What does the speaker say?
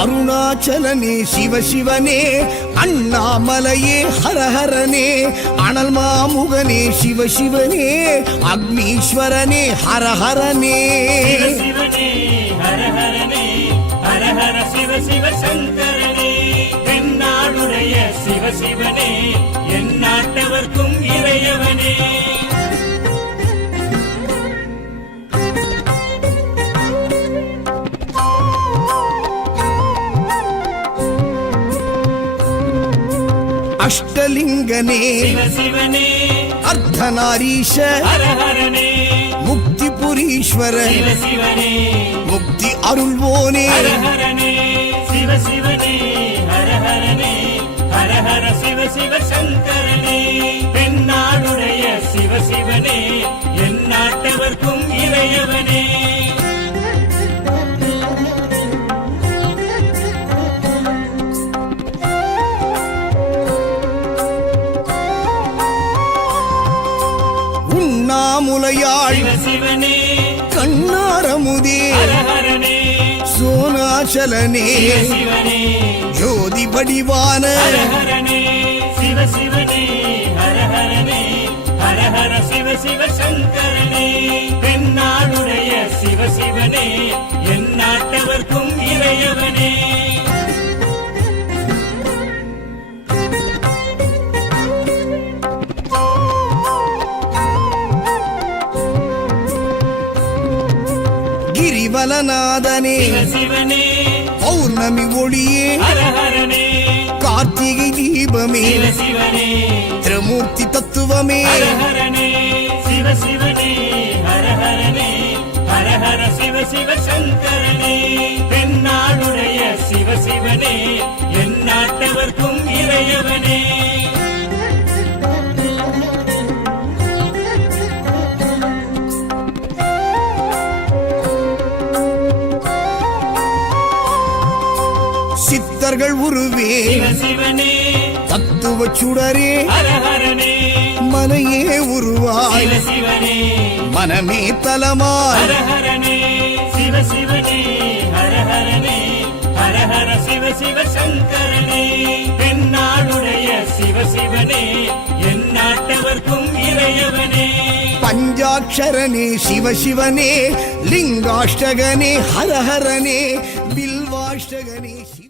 அருணாச்சலனே சிவசிவனே, அண்ணாமலையே ஹரஹரனே, அனல் மாமுகனே சிவசிவனே, அக்னீஸ்வரனே ஹரஹரனே. சிவசிவனே ஹரஹரனே, ஹரஹர சிவ சிவ சங்கரனே, தென்னாடுடைய சிவசிவனே, என் நாட்டவர்க்கும் இறையவனே. அஷ்டலிங்கனே சிவசிவனே, அர்த்தநாரீஷ ஹரஹரனே, முக்திபுரீஸ்வர சிவசிவனே, முக்தி அருள்வோனே. ஹரஹரனே சிவசிவனே, ஹரஹரனே, ஹரஹர சிவ சிவ சங்கரனே, தென்னாடுடைய சிவசிவனே, என் நாட்டவர்க்கும் இறையவனே. உண்ணாமுலையாள் சிவசிவனே, கண்ணாரமுதே ஹரஹரனே, சோனாச்சலனே சிவசிவனே, ஜோதி வடிவான ஹரஹரனே சிவசிவனே, ஹரஹரனே, ஹரஹர சிவ சிவ சங்கரனே, தென்னாடுடைய சிவசிவனே, என் நாட்டவர்க்கும் இறையவனே. கிரிவலநாதனே சிவசிவனே, பௌர்ணமி ஒளியே ஹரஹரனே, கார்த்திகை தீபமே சிவசிவனே, திரிமூர்த்தி தத்துவமே. ஹரஹரனே சிவசிவனே, ஹரஹரனே, ஹரஹர சிவ சிவ சங்கரனே, தென்னாடுடைய சிவசிவனே, என் நாட்டவர்க்கும் இறையவனே. சித்தர்கள் உருவே சிவசிவனே, தத்துவ சுடரே ஹரஹரனே, மனையே உருவாய் சிவசிவனே, மனமே தலமாய். ஹரஹரனே சிவசிவனே, ஹரஹரனே, ஹரஹர சிவ சிவ சங்கரனே, தென்னாடுடைய சிவசிவனே, என் நாட்டவர்க்கும் இறையவனே. பஞ்சாட்சரனே சிவசிவனே, லிங்காஷ்டகனே ஹரஹரனே, பில்வாஷ்டகனே சிவ